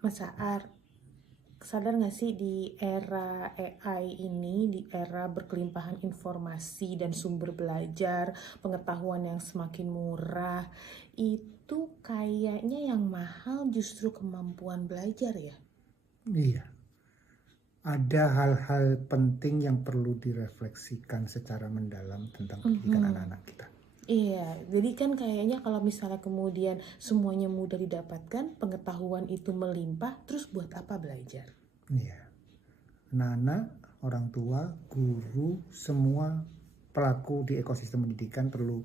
Mas Saar, sadar nggak sih di era AI ini, di era berkelimpahan informasi dan sumber belajar, pengetahuan yang semakin murah, itu kayaknya yang mahal justru kemampuan belajar ya? Iya, ada hal-hal penting yang perlu direfleksikan secara mendalam tentang pendidikan Mhm. anak-anak kita. Iya, jadi kan kayaknya kalau misalnya kemudian semuanya mudah didapatkan, pengetahuan itu melimpah, terus buat apa belajar? Iya, anak-anak, orang tua, guru, semua pelaku di ekosistem pendidikan perlu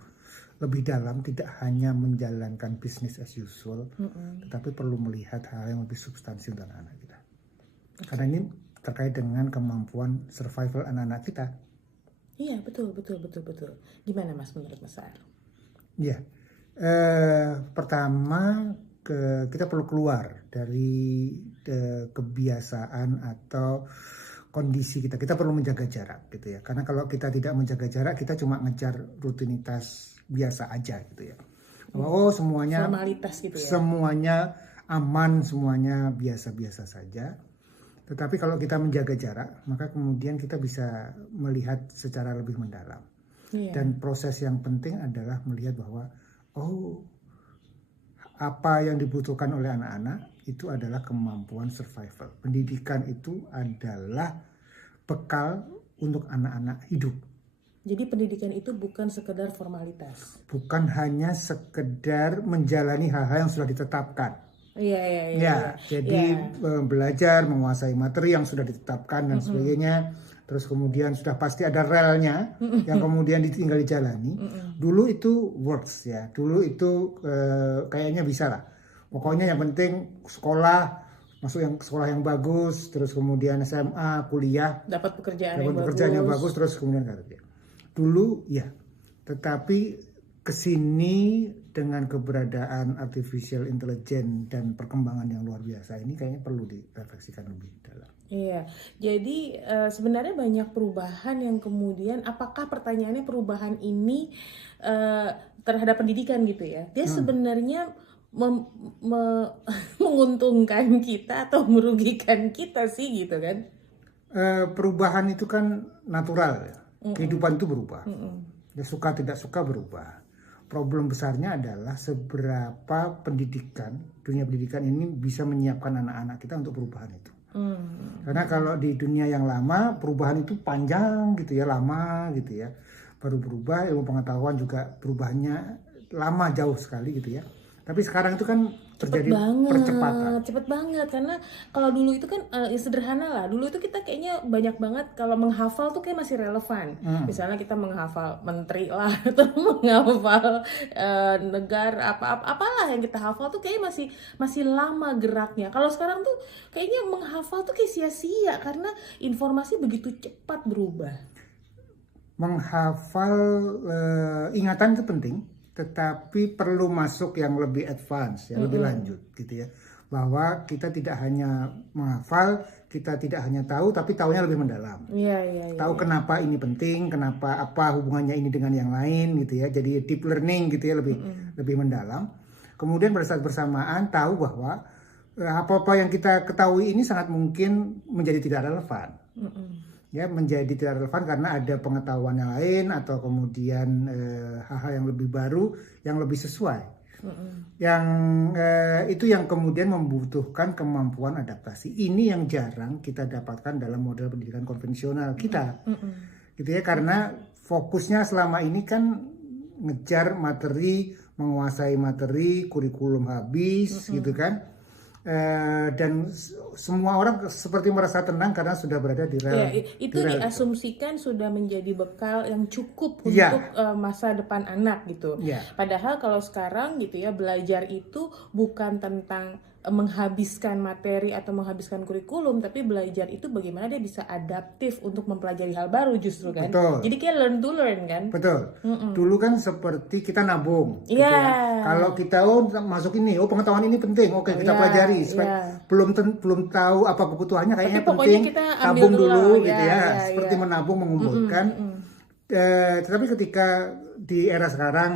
lebih dalam, tidak hanya menjalankan business as usual, Mm-mm. tetapi perlu melihat hal yang lebih substansi untuk anak-anak kita. Karena Oke. ini terkait dengan kemampuan survival anak-anak kita. Iya, betul, betul, betul, betul. Gimana Mas menurut Mas Saar? Ya, pertama kita perlu keluar dari kebiasaan atau kondisi kita. Kita perlu menjaga jarak gitu ya. Karena kalau kita tidak menjaga jarak, kita cuma ngejar rutinitas biasa aja gitu ya. Iya, Oh, semuanya formalitas gitu ya. semuanya aman, semuanya biasa-biasa saja. Tetapi kalau kita menjaga jarak, maka kemudian kita bisa melihat secara lebih mendalam. Iya. Dan proses yang penting adalah melihat bahwa oh, apa yang dibutuhkan oleh anak-anak itu adalah kemampuan survival. Pendidikan itu adalah bekal untuk anak-anak hidup. Jadi pendidikan itu bukan sekedar formalitas. Bukan hanya sekedar menjalani hal-hal yang sudah ditetapkan. Iya, iya, iya, iya. Ya, Iya. jadi belajar, menguasai materi yang sudah ditetapkan dan Mm-mm. sebagainya. Terus kemudian sudah pasti ada relnya yang Mm-mm. kemudian tinggal dijalani. Mm-mm. Dulu itu works ya, dulu itu kayaknya bisa lah. Pokoknya yang Mm-mm. penting sekolah, masuk yang sekolah yang bagus, terus kemudian SMA, kuliah, Dapat pekerjaan dapat yang pekerjaan yang bagus. bagus, terus kemudian kerja. Dulu ya, tetapi kesini dengan keberadaan artificial intelligence dan perkembangan yang luar biasa ini kayaknya perlu direfleksikan lebih dalam. Iya, jadi sebenarnya banyak perubahan yang kemudian, apakah pertanyaannya perubahan ini eh, terhadap pendidikan gitu ya? Dia Hmm. sebenarnya mem- me- menguntungkan kita atau merugikan kita sih gitu kan? Perubahan itu kan natural ya. Mm-mm. Kehidupan itu berubah. Mm-mm. Ya, suka tidak suka berubah. Problem besarnya adalah seberapa pendidikan, dunia pendidikan ini bisa menyiapkan anak-anak kita untuk perubahan itu. Karena Mm-mm. kalau di dunia yang lama, perubahan itu panjang gitu ya, lama gitu ya. Baru berubah, ilmu pengetahuan juga perubahannya lama jauh sekali gitu ya. Tapi sekarang itu kan terjadi percepatan. Cepet banget karena kalau dulu itu kan ya sederhana lah. Dulu itu kita kayaknya banyak banget kalau menghafal tuh kayak masih relevan. Hmm. Misalnya kita menghafal menteri lah atau menghafal negara apalah yang kita hafal tuh kayak masih masih lama geraknya. Kalau sekarang tuh kayaknya menghafal tuh kayak sia-sia karena informasi begitu cepat berubah. Menghafal ingatan itu penting, tetapi perlu masuk yang lebih advance, ya lebih Mm-mm. lanjut gitu ya. Bahwa kita tidak hanya menghafal, kita tidak hanya tahu, tapi tahunya lebih mendalam. Iya, iya, iya, Tahu iya. kenapa ini penting, kenapa apa hubungannya ini dengan yang lain gitu ya. Jadi deep learning gitu ya, lebih Mm-mm. lebih mendalam. Kemudian pada saat bersamaan tahu bahwa apa-apa yang kita ketahui ini sangat mungkin menjadi tidak relevan, Mm-mm. ya menjadi tidak relevan karena ada pengetahuan yang lain atau kemudian hal-hal yang lebih baru yang lebih sesuai, Mm-mm. yang itu yang kemudian membutuhkan kemampuan adaptasi. Ini yang jarang kita dapatkan dalam model pendidikan konvensional kita Mm-mm. gitu ya, karena fokusnya selama ini kan ngejar materi, menguasai materi, kurikulum habis gitu Mm-mm. kan. Dan semua orang seperti merasa tenang karena sudah berada di Ya, rel itu itu. diasumsikan sudah menjadi bekal yang cukup untuk Iya, masa depan anak gitu. iya, Padahal kalau sekarang gitu ya, belajar itu bukan tentang menghabiskan materi atau menghabiskan kurikulum, tapi belajar itu bagaimana dia bisa adaptif untuk mempelajari hal baru justru kan. betul. Jadi kayak learn to learn kan. Betul. Mm-mm. Dulu kan seperti kita nabung Iya, gitu ya. Kalau kita masuk ini, pengetahuan ini penting, oke kita iya, pelajari. iya. Belum tahu apa kebutuhannya, Tapi kayaknya pokoknya penting, kita ambil tabung dulu lah. dulu Ya, gitu ya, ya. ya. Seperti menabung Mm-mm, mengumpulkan. mm-mm. Tetapi ketika di era sekarang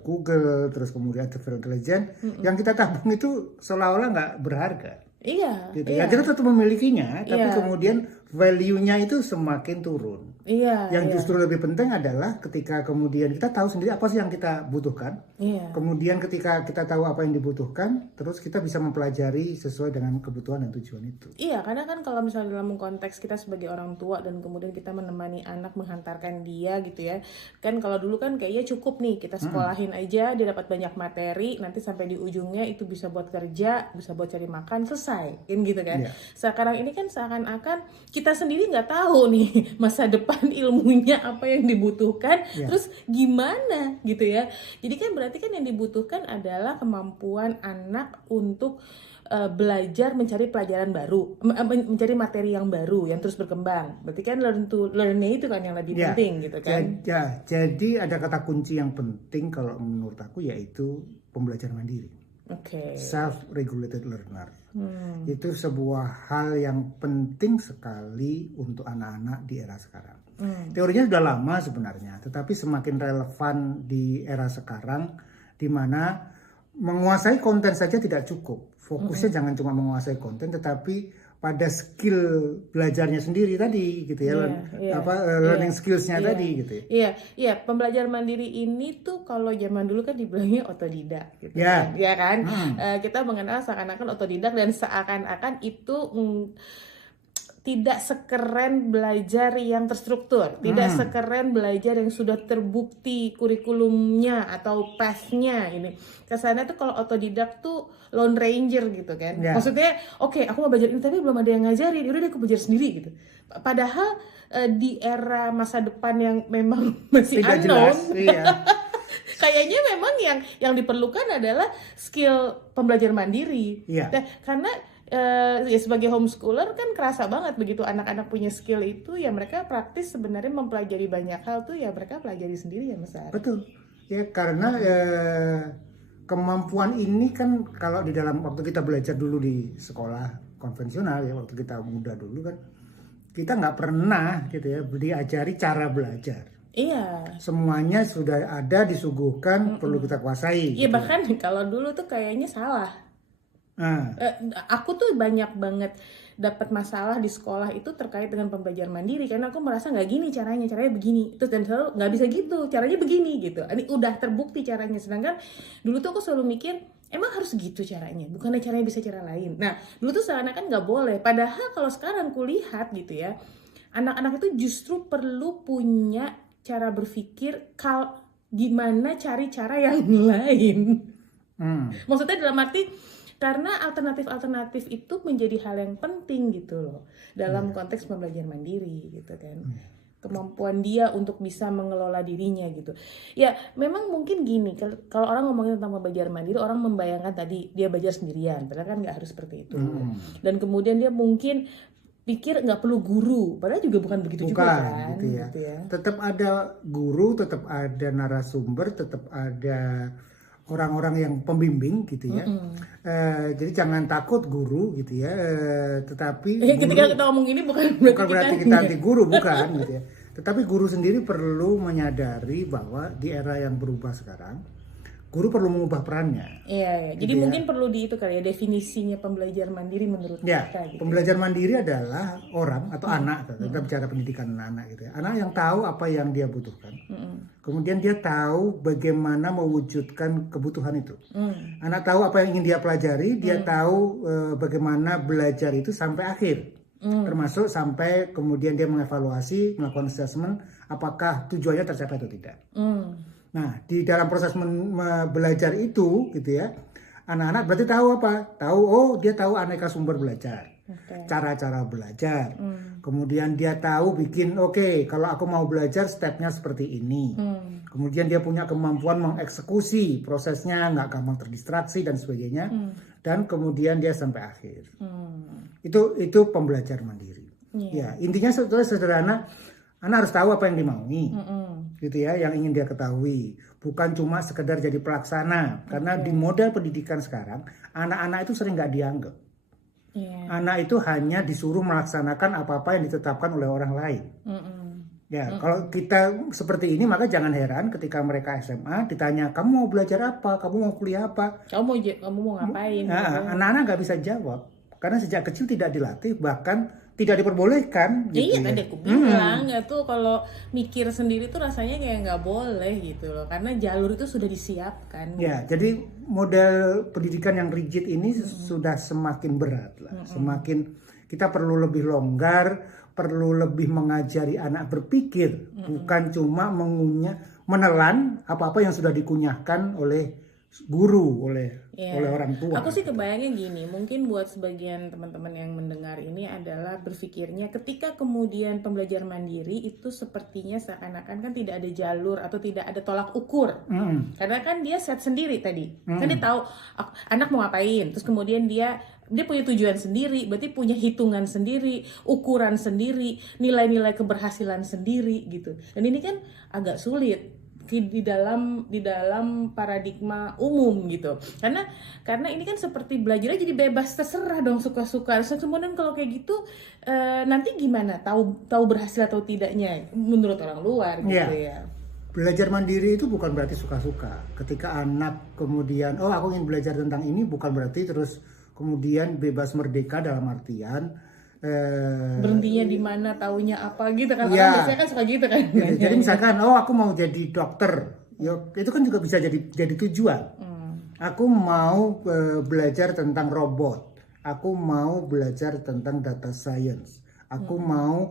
Google terus kemudian artificial intelligence, Mm-mm. yang kita tabung itu seolah-olah nggak berharga. Iya, gitu iya, ya. Kita tetap memilikinya, tapi iya, kemudian value-nya itu semakin turun. iya, Yang iya, justru lebih penting adalah ketika kemudian kita tahu sendiri apa sih yang kita butuhkan. iya. Kemudian ketika kita tahu apa yang dibutuhkan, terus kita bisa mempelajari sesuai dengan kebutuhan dan tujuan itu. Iya, karena kan kalau misalnya dalam konteks kita sebagai orang tua dan kemudian kita menemani anak menghantarkan dia gitu ya. Kan kalau dulu kan kayaknya cukup nih kita sekolahin aja, dia dapat banyak materi, nanti sampai di ujungnya itu bisa buat kerja, bisa buat cari makan, selesai. Kan gitu kan. Iya. Sekarang ini kan seakan-akan kita sendiri nggak tahu nih masa depan ilmunya apa yang dibutuhkan, Ya. terus gimana gitu ya. Jadi kan berarti kan yang dibutuhkan adalah kemampuan anak untuk belajar mencari pelajaran baru, mencari materi yang baru yang terus berkembang. Berarti kan learn to learn-nya itu kan yang lebih Ya. penting gitu kan. Jadi ada kata kunci yang penting kalau menurut aku yaitu pembelajaran mandiri. Oke. Self-regulated learner. Itu sebuah hal yang penting sekali untuk anak-anak di era sekarang. Teorinya sudah lama sebenarnya, tetapi semakin relevan di era sekarang, di mana menguasai konten saja tidak cukup. Fokusnya jangan cuma menguasai konten, tetapi pada skill belajarnya sendiri tadi, gitu ya, learning skillsnya tadi, gitu ya. Iya, iya, pembelajaran mandiri ini tuh kalau zaman dulu kan dibilangnya otodidak gitu Ya. kan. Ya kan? Kita mengenal seakan-akan otodidak dan seakan-akan itu tidak sekeren belajar yang terstruktur, tidak sekeren belajar yang sudah terbukti kurikulumnya atau path-nya ini. Kesannya tuh kalau otodidak tuh lone ranger gitu kan. Ya. Maksudnya, oke, aku mau belajar ini tapi belum ada yang ngajarin, udah deh aku belajar sendiri gitu. Padahal di era masa depan yang memang masih Tidak unknown, jelas, iya. kayaknya memang yang diperlukan adalah skill pembelajaran mandiri. Iya. Nah, karena ya sebagai homeschooler kan kerasa banget begitu anak-anak punya skill itu ya mereka praktis sebenarnya mempelajari banyak hal tuh ya mereka pelajari sendiri ya Mas Ari. Betul. Ya karena kemampuan ini kan kalau di dalam waktu kita belajar dulu di sekolah konvensional ya, waktu kita muda dulu kan kita nggak pernah gitu ya diajari cara belajar. Iya. Semuanya sudah ada disuguhkan, perlu kita kuasai. Iya gitu. bahkan kalau dulu tuh kayaknya salah. Nah, Aku tuh banyak banget dapat masalah di sekolah itu terkait dengan pembelajaran mandiri karena aku merasa nggak gini caranya begini terus dan selalu nggak bisa gitu caranya begini gitu ini udah terbukti caranya sedangkan dulu tuh aku selalu mikir emang harus gitu caranya bukannya caranya bisa cara lain. Nah dulu tuh seakan-akan nggak boleh padahal kalau sekarang kulihat gitu ya anak-anak itu justru perlu punya cara berpikir gimana cari cara yang lain. Maksudnya dalam arti karena alternatif-alternatif itu menjadi hal yang penting gitu loh dalam konteks pembelajaran mandiri gitu kan. Kemampuan dia untuk bisa mengelola dirinya gitu. Ya memang mungkin gini kalau orang ngomongin tentang pembelajaran mandiri orang membayangkan tadi dia belajar sendirian padahal kan nggak harus seperti itu. Dan kemudian dia mungkin pikir nggak perlu guru padahal juga bukan begitu juga kan gitu ya. gitu ya. Tetap ada guru, tetap ada narasumber, tetap ada orang-orang yang pembimbing gitu ya. Jadi jangan takut guru gitu ya. Tetapi Ketika kita ngomong ini bukan berarti kita anti guru bukan gitu ya. Tetapi guru sendiri perlu menyadari bahwa di era yang berubah sekarang, guru perlu mengubah perannya. Iya. Jadi Gitu ya. mungkin perlu di itu kali ya definisinya pembelajaran mandiri menurut Ya, kita. Gitu. pembelajar mandiri adalah orang atau anak, kita bicara pendidikan anak gitu ya. Anak yang tahu apa yang dia butuhkan. Kemudian dia tahu bagaimana mewujudkan kebutuhan itu. Anak tahu apa yang ingin dia pelajari, dia tahu bagaimana belajar itu sampai akhir. Termasuk sampai kemudian dia mengevaluasi, melakukan assessment apakah tujuannya tercapai atau tidak. Nah, di dalam proses belajar itu gitu ya, anak-anak berarti tahu apa? Tahu, dia tahu aneka sumber belajar, cara-cara belajar. Kemudian dia tahu bikin, kalau aku mau belajar stepnya seperti ini. Kemudian dia punya kemampuan mengeksekusi prosesnya, nggak gampang terdistraksi dan sebagainya. Dan kemudian dia sampai akhir. Itu pembelajar mandiri. Ya, intinya sederhana. Anak harus tahu apa yang dimaui, gitu ya, yang ingin dia ketahui, bukan cuma sekedar jadi pelaksana. Karena di model pendidikan sekarang, anak-anak itu sering nggak dianggap. Anak itu hanya disuruh melaksanakan apa-apa yang ditetapkan oleh orang lain. Ya, kalau kita seperti ini, maka jangan heran ketika mereka SMA ditanya, kamu mau belajar apa, kamu mau kuliah apa, kamu mau ngapain? Anak-anak nggak bisa jawab. karena sejak kecil tidak dilatih, bahkan tidak diperbolehkan Ya, iya gitu ya. tadi aku bilang ya tuh kalau mikir sendiri tuh rasanya kayak nggak boleh gitu loh, karena jalur itu sudah disiapkan. Ya, jadi model pendidikan yang rigid ini sudah semakin berat lah. Semakin kita perlu lebih longgar, perlu lebih mengajari anak berpikir, bukan cuma menelan apa-apa yang sudah dikunyahkan oleh guru, oleh orang tua. Aku sih kebayangnya gini, mungkin buat sebagian teman-teman yang mendengar ini adalah berpikirnya ketika kemudian pembelajaran mandiri itu sepertinya seakan-akan kan tidak ada jalur atau tidak ada tolak ukur. Karena kan dia set sendiri tadi. Kan dia tahu anak mau ngapain, terus kemudian dia punya tujuan sendiri, berarti punya hitungan sendiri, ukuran sendiri, nilai-nilai keberhasilan sendiri gitu. Dan ini kan agak sulit di dalam paradigma umum gitu, karena ini kan seperti belajarnya jadi bebas terserah dong, suka-suka. Kemudian kalau kayak gitu nanti gimana tahu berhasil atau tidaknya menurut orang luar gitu ya. Belajar mandiri itu bukan berarti suka-suka. Ketika anak kemudian aku ingin belajar tentang ini, bukan berarti terus kemudian bebas merdeka dalam artian berhentinya di mana, taunya apa gitu kan. Orang biasanya kan suka gitu kan. Jadi misalkan aku mau jadi dokter, itu kan juga bisa jadi tujuan. Aku mau belajar tentang robot, aku mau belajar tentang data science, aku mau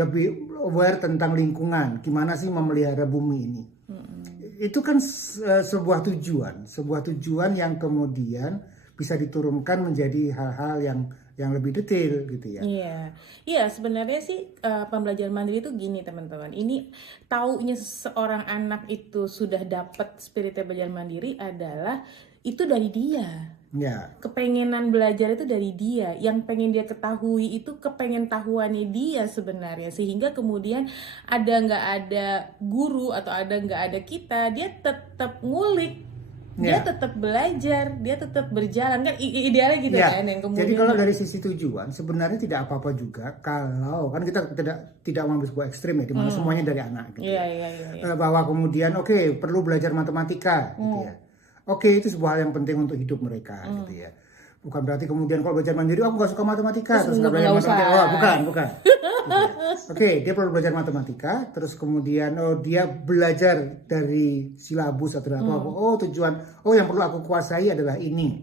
lebih aware tentang lingkungan, gimana sih memelihara bumi ini. Itu kan sebuah tujuan yang kemudian bisa diturunkan menjadi hal-hal yang lebih detail gitu ya. Iya sebenarnya sih pembelajaran mandiri itu gini teman-teman. Ini taunya seorang anak itu sudah dapat spiritnya belajar mandiri adalah itu dari dia. Kepengenan belajar itu dari dia. Yang pengen dia ketahui itu kepengen tahuannya dia sebenarnya. Sehingga kemudian nggak ada guru atau nggak ada kita, dia tetap ngulik. Dia tetap belajar, dia tetap berjalan kan idealnya gitu kan yang kemudian. Jadi kalau dari sisi tujuan sebenarnya tidak apa-apa juga kalau kan kita tidak mengambil sebuah ekstrim ya, di mana semuanya dari anak gitu. Bahwa kemudian perlu belajar matematika gitu ya. Itu sebuah hal yang penting untuk hidup mereka gitu ya. Bukan berarti kemudian kalau belajar mandiri aku nggak suka matematika terus nggak belajar matematika. Bukan. Dia perlu belajar matematika, terus kemudian dia belajar dari silabus atau apa. Tujuan yang perlu aku kuasai adalah ini.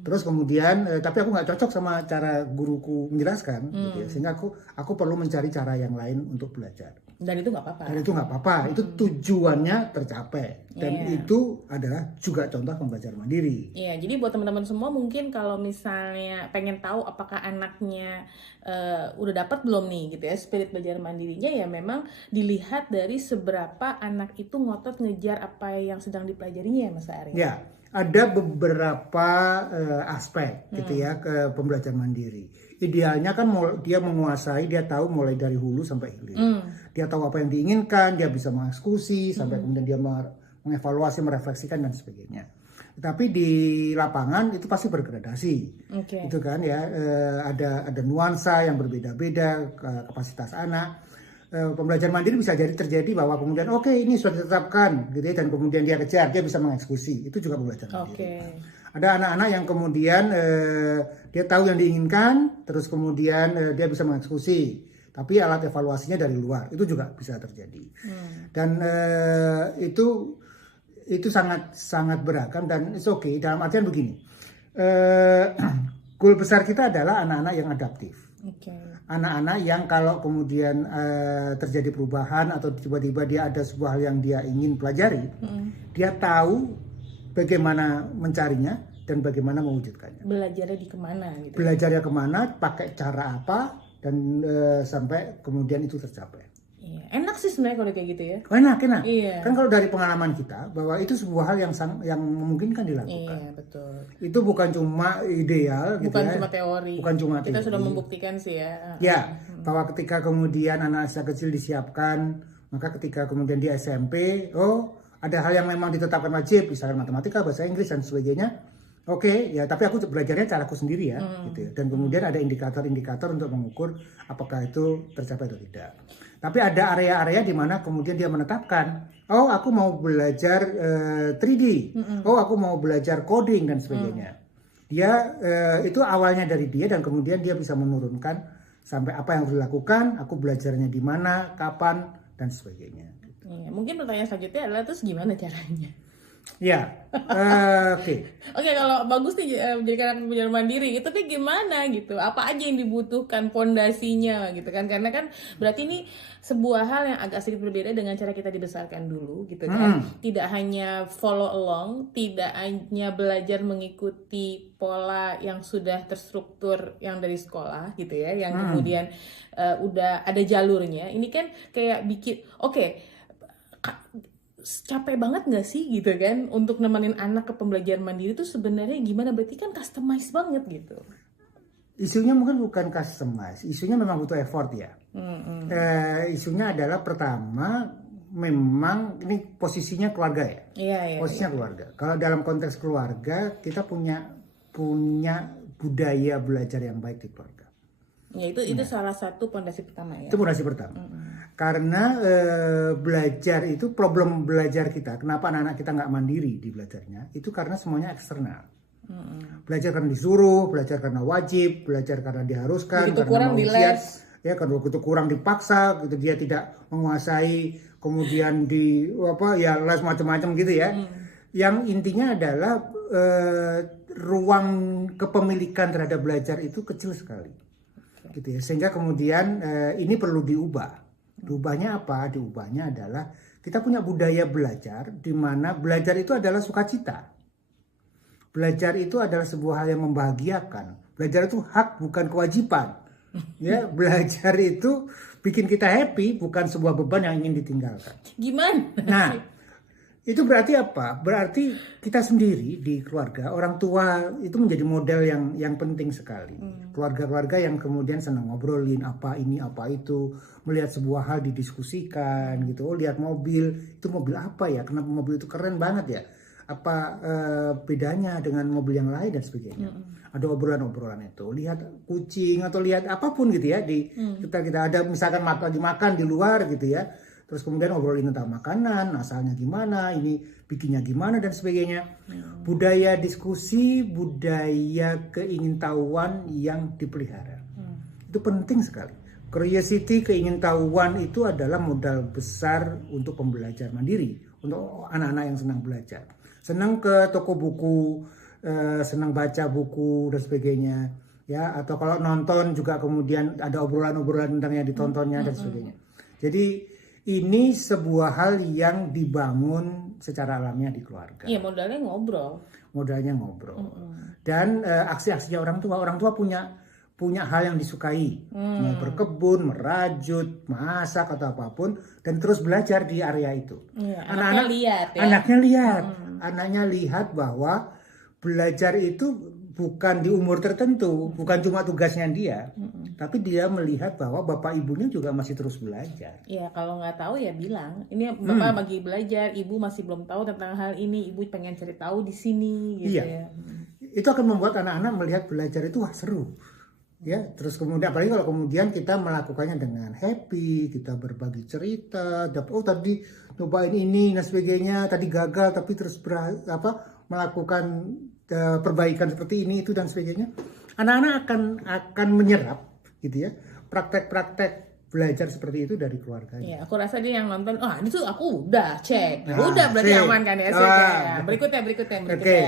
Terus kemudian tapi aku nggak cocok sama cara guruku menjelaskan gitu ya. Sehingga aku perlu mencari cara yang lain untuk belajar. Dan itu nggak apa-apa. Itu tujuannya tercapai. Dan itu adalah juga contoh pembelajaran mandiri. Jadi buat teman-teman semua mungkin kalau misalnya pengen tahu apakah anaknya udah dapat belum nih gitu ya spirit belajar mandirinya, ya memang dilihat dari seberapa anak itu ngotot ngejar apa yang sedang dipelajarinya ya Mas Ari. Ada beberapa aspek gitu ya ke pembelajaran mandiri. Idealnya kan dia menguasai, dia tahu mulai dari hulu sampai hilir. Dia tahu apa yang diinginkan, dia bisa mengeksekusi sampai kemudian dia mengevaluasi, merefleksikan dan sebagainya. Tapi di lapangan itu pasti bergradasi. Itu kan ya ada nuansa yang berbeda-beda kapasitas anak. Pembelajaran mandiri bisa jadi terjadi bahwa kemudian ini sudah ditetapkan gitu ya, dan kemudian dia kejar, dia bisa mengeksekusi. Itu juga pembelajaran mandiri. Ada anak-anak yang kemudian dia tahu yang diinginkan, terus kemudian dia bisa mengeksekusi, tapi alat evaluasinya dari luar. Itu juga bisa terjadi. Dan itu sangat beragam dan it's okay. Dalam artian begini, goal besar kita adalah anak-anak yang adaptif. Anak-anak yang kalau kemudian terjadi perubahan atau tiba-tiba dia ada sebuah hal yang dia ingin pelajari, dia tahu bagaimana mencarinya dan bagaimana mewujudkannya. Belajarnya di kemana gitu. Belajarnya kemana, pakai cara apa, dan sampai kemudian itu tercapai. Enak sih sebenarnya kalau kayak gitu ya. Enak. Kan kalau dari pengalaman kita bahwa itu sebuah hal yang memungkinkan dilakukan. Betul. Itu bukan cuma ideal, bukan cuma teori. Kita sudah membuktikan sih ya. Bahwa ketika kemudian anak sejak kecil disiapkan, maka ketika kemudian di SMP, ada hal yang memang ditetapkan wajib, misalnya matematika, bahasa Inggris dan sebagainya. Tapi aku belajarnya caraku sendiri ya, gitu ya. Dan kemudian ada indikator-indikator untuk mengukur apakah itu tercapai atau tidak. Tapi ada area-area di mana kemudian dia menetapkan, aku mau belajar 3D, aku mau belajar coding dan sebagainya. Dia itu awalnya dari dia dan kemudian dia bisa menurunkan sampai apa yang harus dilakukan, aku belajarnya di mana, kapan dan sebagainya. Iya, mungkin pertanyaan selanjutnya adalah terus gimana caranya? Ya, oke. Oke, kalau bagus nih menjadi anak belajar mandiri, tapi gimana gitu? Apa aja yang dibutuhkan pondasinya gitu kan? Karena kan berarti ini sebuah hal yang agak sedikit berbeda dengan cara kita dibesarkan dulu gitu kan. Tidak hanya follow along, tidak hanya belajar mengikuti pola yang sudah terstruktur yang dari sekolah gitu ya, yang kemudian udah ada jalurnya. Ini kan kayak bikin, capek banget nggak sih gitu kan untuk nemenin anak ke pembelajaran mandiri itu sebenarnya gimana? Berarti kan customize banget gitu. Isunya mungkin bukan customize, isunya memang butuh effort ya. Isunya adalah pertama memang ini posisinya keluarga ya. Iya. Posisinya keluarga. Kalau dalam konteks keluarga kita punya budaya belajar yang baik di keluarga. Ya itu salah satu pondasi pertama ya. Itu pondasi pertama. Karena belajar itu problem belajar kita. Kenapa anak-anak kita nggak mandiri di belajarnya? Itu karena semuanya eksternal. Belajar karena disuruh, belajar karena wajib, belajar karena diharuskan, begitu karena kurang di les. Ya, kalau begitu kurang dipaksa, gitu dia tidak menguasai, kemudian les macam-macam gitu ya. Yang intinya adalah ruang kepemilikan terhadap belajar itu kecil sekali. Gitu ya. Sehingga kemudian ini perlu diubah. Diubahnya apa? Diubahnya adalah kita punya budaya belajar di mana belajar itu adalah sukacita. Belajar itu adalah sebuah hal yang membahagiakan. Belajar itu hak bukan kewajiban. Ya, belajar itu bikin kita happy bukan sebuah beban yang ingin ditinggalkan. Gimana? Nah, itu berarti apa? Berarti kita sendiri di keluarga, orang tua itu menjadi model yang penting sekali. Keluarga-keluarga yang kemudian senang ngobrolin apa ini, apa itu, melihat sebuah hal didiskusikan gitu. Oh, lihat mobil, itu mobil apa ya? Kenapa mobil itu keren banget ya? Apa bedanya dengan mobil yang lain dan sebagainya. Ada obrolan-obrolan itu. Lihat kucing atau lihat apapun gitu ya di kita ada misalkan lagi makan di luar gitu ya. Terus kemudian ngobrolin tentang makanan, asalnya gimana, ini bikinnya gimana dan sebagainya. Budaya diskusi, budaya keingintahuan yang dipelihara. Itu penting sekali. Curiosity, keingintahuan itu adalah modal besar untuk pembelajar mandiri, untuk anak-anak yang senang belajar. Senang ke toko buku, senang baca buku dan sebagainya. Ya, atau kalau nonton juga kemudian ada obrolan-obrolan tentang yang ditontonnya dan sebagainya. Jadi ini sebuah hal yang dibangun secara alamiah di keluarga. Iya, modalnya ngobrol. Dan aksi-aksinya orang tua punya hal yang disukai, mau berkebun, merajut, masak atau apapun, dan terus belajar di area itu. Iya, Anaknya lihat bahwa belajar itu bukan di umur tertentu, bukan cuma tugasnya dia, tapi dia melihat bahwa bapak ibunya juga masih terus belajar. Iya, kalau nggak tahu ya bilang, ini bapak lagi belajar, ibu masih belum tahu tentang hal ini, ibu pengen cari tahu di sini, gitu ya. Itu akan membuat anak-anak melihat belajar itu seru. Ya, terus kemudian apalagi kalau kemudian kita melakukannya dengan happy, kita berbagi cerita, tadi cobain ini dan sebagainya, tadi gagal tapi terus melakukan perbaikan seperti ini itu dan sebagainya. Anak-anak akan menyerap gitu ya praktek-praktek belajar seperti itu dari keluarganya. Iya, aku rasa dia yang nonton, itu aku udah cek, udah berarti aman kan ya. Berikutnya. Oke.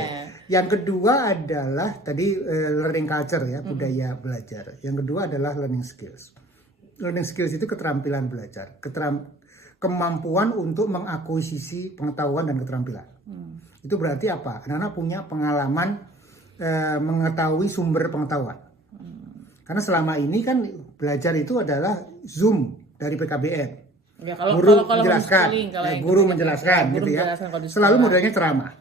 Yang kedua adalah tadi learning culture ya, budaya belajar. Yang kedua adalah learning skills. Learning skills itu keterampilan belajar, kemampuan untuk mengakuisisi pengetahuan dan keterampilan. Itu berarti apa? Anak-anak punya pengalaman mengetahui sumber pengetahuan. Karena selama ini kan belajar itu adalah Zoom dari PKBN. Ya, guru menjelaskan gitu ya. Selalu modelnya ceramah.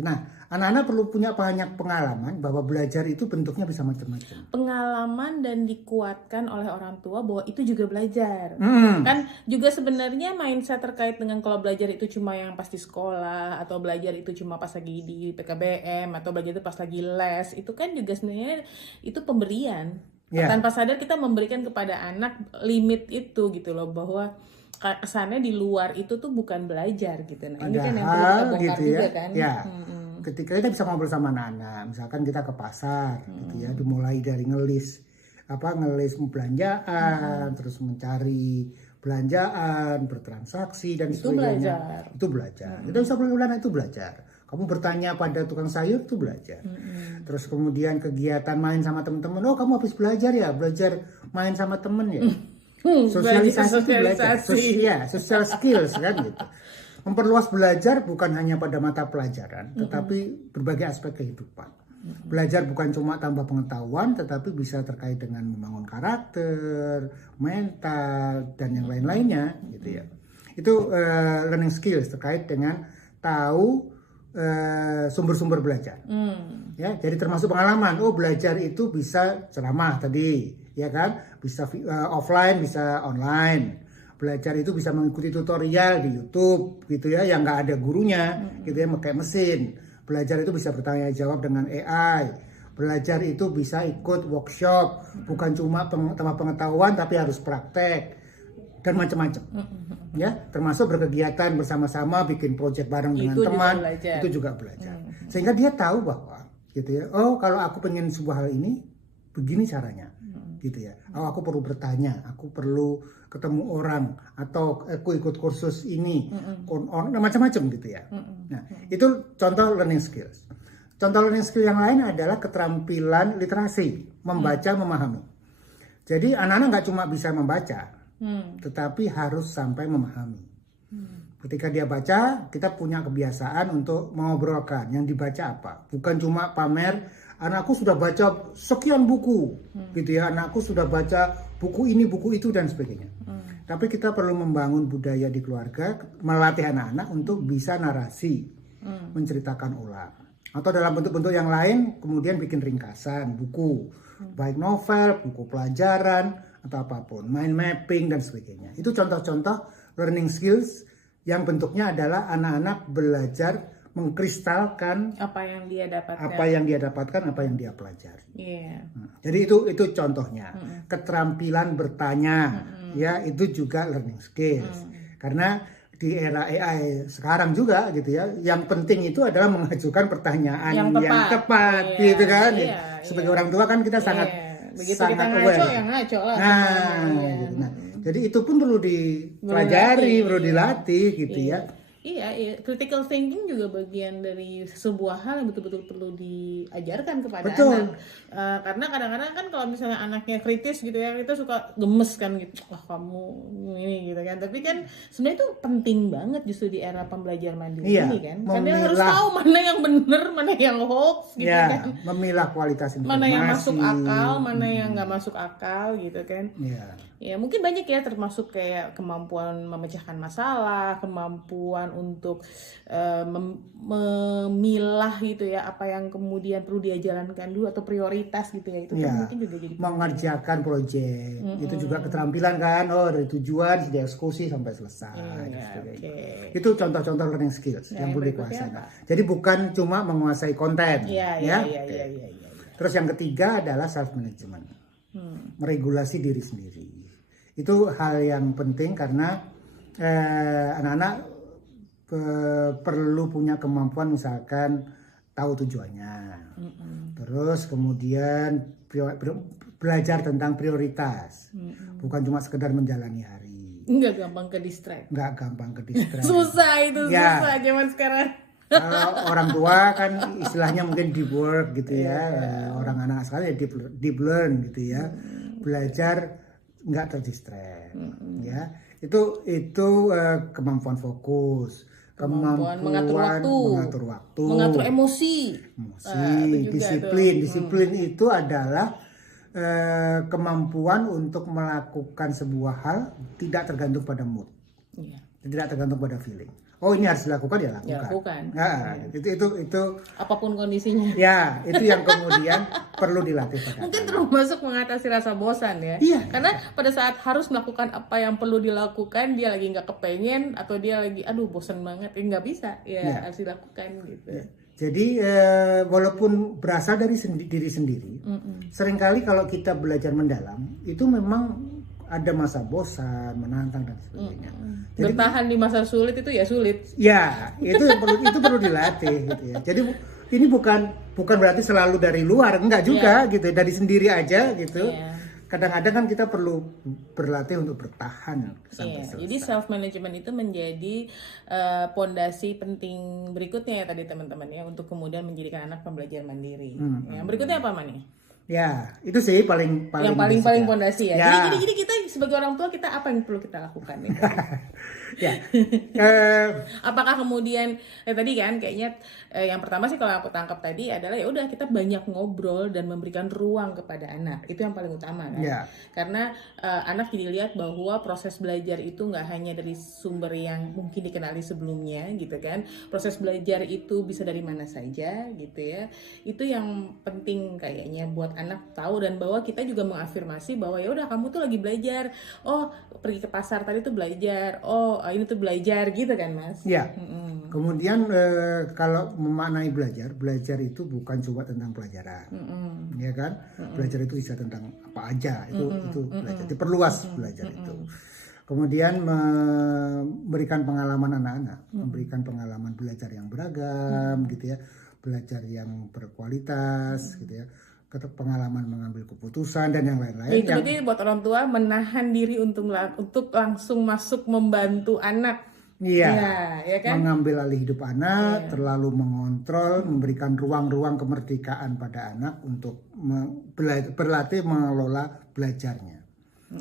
Nah, anak-anak perlu punya banyak pengalaman bahwa belajar itu bentuknya bisa macam-macam. Pengalaman dan dikuatkan oleh orang tua bahwa itu juga belajar. Kan juga sebenarnya mindset terkait dengan kalau belajar itu cuma yang pas di sekolah atau belajar itu cuma pas lagi di PKBM atau belajar itu pas lagi les, itu kan juga sebenarnya itu pemberian. Tanpa sadar kita memberikan kepada anak limit itu gitu loh, bahwa kesannya di luar itu tuh bukan belajar gitu. Nah, ini kan yang perlu kita bongkar juga kan. ketika kita bisa ngobrol sama anak-anak, misalkan kita ke pasar gitu ya, dimulai dari ngelis belanjaan, terus mencari belanjaan, bertransaksi dan Itu sebagainya. Itu belajar. Kita bisa anak itu belajar. Kamu bertanya pada tukang sayur itu belajar. Terus kemudian kegiatan main sama teman-teman. Oh, kamu habis belajar ya? Belajar main sama teman ya? Sosialisasi itu belajar. Social skills kan gitu. Memperluas belajar bukan hanya pada mata pelajaran, tetapi berbagai aspek kehidupan. Belajar bukan cuma tambah pengetahuan, tetapi bisa terkait dengan membangun karakter, mental, dan yang lain-lainnya gitu ya. Itu learning skills terkait dengan tahu sumber-sumber belajar. Ya, jadi termasuk pengalaman. Oh, belajar itu bisa ceramah tadi, ya kan? Bisa offline, bisa online. Belajar itu bisa mengikuti tutorial di YouTube gitu ya, yang nggak ada gurunya, gitu ya, pakai mesin. Belajar itu bisa bertanya jawab dengan AI. Belajar itu bisa ikut workshop, bukan cuma tambah pengetahuan tapi harus praktek dan macam-macam. Ya, termasuk berkegiatan bersama-sama, bikin project bareng dengan teman, itu juga belajar. Sehingga dia tahu bahwa gitu ya, oh kalau aku pengen sebuah hal ini begini caranya. Gitu ya. Oh, aku perlu bertanya, aku perlu ketemu orang, atau aku ikut kursus ini, macam-macam gitu ya. Nah, itu contoh learning skills. Contoh learning skill yang lain adalah keterampilan literasi, membaca, memahami. Jadi anak-anak nggak cuma bisa membaca, tetapi harus sampai memahami. Ketika dia baca, kita punya kebiasaan untuk mengobrolkan yang dibaca apa. Bukan cuma pamer, anakku sudah baca sekian buku, gitu ya. Anakku sudah baca buku ini, buku itu, dan sebagainya. Tapi kita perlu membangun budaya di keluarga, melatih anak-anak untuk bisa narasi, menceritakan ulang. Atau dalam bentuk-bentuk yang lain, kemudian bikin ringkasan, buku, baik novel, buku pelajaran, atau apapun, mind mapping, dan sebagainya. Itu contoh-contoh learning skills yang bentuknya adalah anak-anak belajar mengkristalkan apa yang dia dapatkan, apa yang dia pelajari. Yeah. Jadi itu contohnya. Keterampilan bertanya, ya itu juga learning skills. Karena di era AI sekarang juga gitu ya, yang penting itu adalah mengajukan pertanyaan yang tepat gitu kan. Sebagai orang tua kan kita sangat begitu sangat kita aware. ngaco, yang ngaco lah. Gitu. Nah, jadi itu pun perlu dipelajari, perlu dilatih gitu ya. Iya, critical thinking juga bagian dari sebuah hal yang betul-betul perlu diajarkan kepada anak. Karena kadang-kadang kan kalau misalnya anaknya kritis gitu ya, kita suka gemes kan gitu, wah kamu ini gitu kan. Tapi kan sebenarnya itu penting banget justru di era pembelajaran mandiri ini kan. Karena harus tahu mana yang benar, mana yang hoax gitu kan. Memilah kualitas informasi. Mana yang masuk akal, mana yang nggak masuk akal gitu kan. Ya mungkin banyak ya, termasuk kayak kemampuan memecahkan masalah, kemampuan untuk memilah gitu ya, apa yang kemudian perlu dia jalankan dulu atau prioritas gitu ya, itu kan mungkin juga jadi mengerjakan proyek. Itu juga keterampilan kan, dari tujuan, dieksekusi sampai selesai. Itu contoh-contoh learning skills yang perlu dikuasai. Jadi bukan cuma menguasai konten. Terus yang ketiga adalah self management, meregulasi diri sendiri. Itu hal yang penting karena anak-anak perlu punya kemampuan, misalkan tahu tujuannya, terus kemudian belajar tentang prioritas, bukan cuma sekedar menjalani hari. Nggak gampang ke distract. Susah susah zaman sekarang. Orang tua kan istilahnya mungkin deep work gitu ya, orang anak sekarang ya deep learn gitu ya, belajar nggak terdistract, ya itu kemampuan fokus, kemampuan mengatur waktu, mengatur emosi, disiplin itu adalah kemampuan untuk melakukan sebuah hal tidak tergantung pada mood, tidak tergantung pada feeling. Oh ini harus dilakukan, ya lakukan. Itu apapun kondisinya. Ya, itu yang kemudian perlu dilatih pada mungkin termasuk mengatasi rasa bosan ya. Karena pada saat harus melakukan apa yang perlu dilakukan, dia lagi nggak kepengen atau dia lagi bosan banget, nggak bisa, harus dilakukan gitu. Jadi walaupun berasal dari diri sendiri, seringkali kalau kita belajar mendalam itu memang ada masa bosan, menantang dan sebagainya. Jadi bertahan di masa sulit itu ya sulit. Ya, itu perlu dilatih gitu ya. Jadi ini bukan berarti selalu dari luar, enggak juga gitu, dari sendiri aja gitu. Kadang-kadang kan kita perlu berlatih untuk bertahan sampai selesai. Jadi self management itu menjadi pondasi penting berikutnya ya tadi teman-teman ya, untuk kemudian menjadikan anak pembelajar mandiri. Yang berikutnya apa Man ya? Ya, itu sih paling yang paling pondasi ya. Jadi kita sebagai orang tua, kita apa yang perlu kita lakukan ya? Ya. Apakah kemudian tadi kan kayaknya yang pertama sih kalau aku tangkap tadi adalah ya udah kita banyak ngobrol dan memberikan ruang kepada anak, itu yang paling utama kan. Karena anak jadi lihat bahwa proses belajar itu nggak hanya dari sumber yang mungkin dikenali sebelumnya gitu kan. Proses belajar itu bisa dari mana saja gitu ya. Itu yang penting kayaknya buat anak tahu, dan bahwa kita juga mengafirmasi bahwa ya udah kamu tuh lagi belajar. Oh, pergi ke pasar tadi tuh belajar. Oh, ini tuh belajar gitu kan Mas. Ya. Kemudian kalau memaknai belajar itu bukan cuma tentang pelajaran. Ya kan? Belajar itu bisa tentang apa aja. Itu belajar. Diperluas belajar itu. Kemudian memberikan pengalaman anak-anak, memberikan pengalaman belajar yang beragam gitu ya. Belajar yang berkualitas gitu ya. Pengalaman mengambil keputusan dan yang lain-lain. Itu berarti buat orang tua menahan diri untuk langsung masuk membantu anak. Iya, ya kan? Mengambil alih hidup anak, terlalu mengontrol, memberikan ruang-ruang kemerdekaan pada anak untuk berlatih mengelola belajarnya.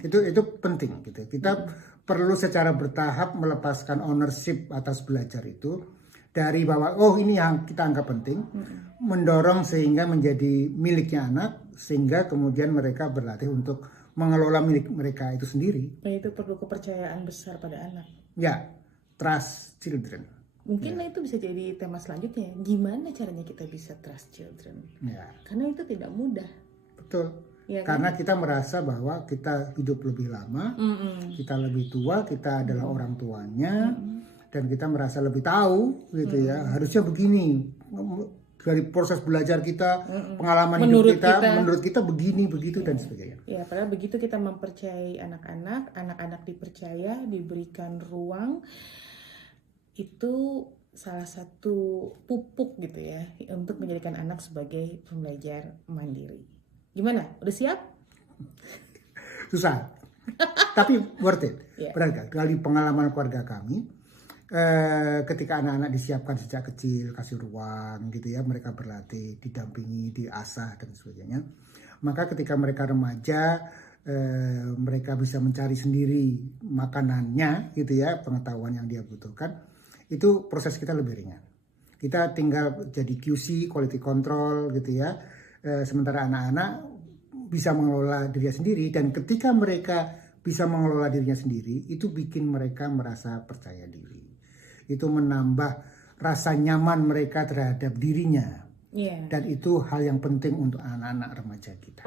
Itu penting gitu. Kita perlu secara bertahap melepaskan ownership atas belajar itu. Dari bahwa ini yang kita anggap penting, mendorong sehingga menjadi miliknya anak, sehingga kemudian mereka berlatih untuk mengelola milik mereka itu sendiri. Dan itu perlu kepercayaan besar pada anak. Ya, trust children. Mungkin itu bisa jadi tema selanjutnya. Gimana caranya kita bisa trust children? Karena itu tidak mudah. Betul. Ya, karena kan? Kita merasa bahwa kita hidup lebih lama, kita lebih tua, kita adalah orang tuanya. Dan kita merasa lebih tahu gitu ya, harusnya begini, dari proses belajar kita, pengalaman hidup kita, menurut kita begini, begitu dan sebagainya. Ya, padahal begitu kita mempercayai anak-anak dipercaya, diberikan ruang, itu salah satu pupuk gitu ya, untuk menjadikan anak sebagai pembelajar mandiri. Gimana? Udah siap? Susah, tapi worth it. Berarti dari pengalaman keluarga kami, ketika anak-anak disiapkan sejak kecil, kasih ruang gitu ya, mereka berlatih, didampingi, diasah dan sebagainya, maka ketika mereka remaja, mereka bisa mencari sendiri makanannya gitu ya, pengetahuan yang dia butuhkan, itu proses kita lebih ringan. Kita tinggal jadi QC, quality control gitu ya, sementara anak-anak bisa mengelola dirinya sendiri, dan ketika mereka bisa mengelola dirinya sendiri, itu bikin mereka merasa percaya diri. Itu menambah rasa nyaman mereka terhadap dirinya. Dan itu hal yang penting untuk anak-anak remaja kita.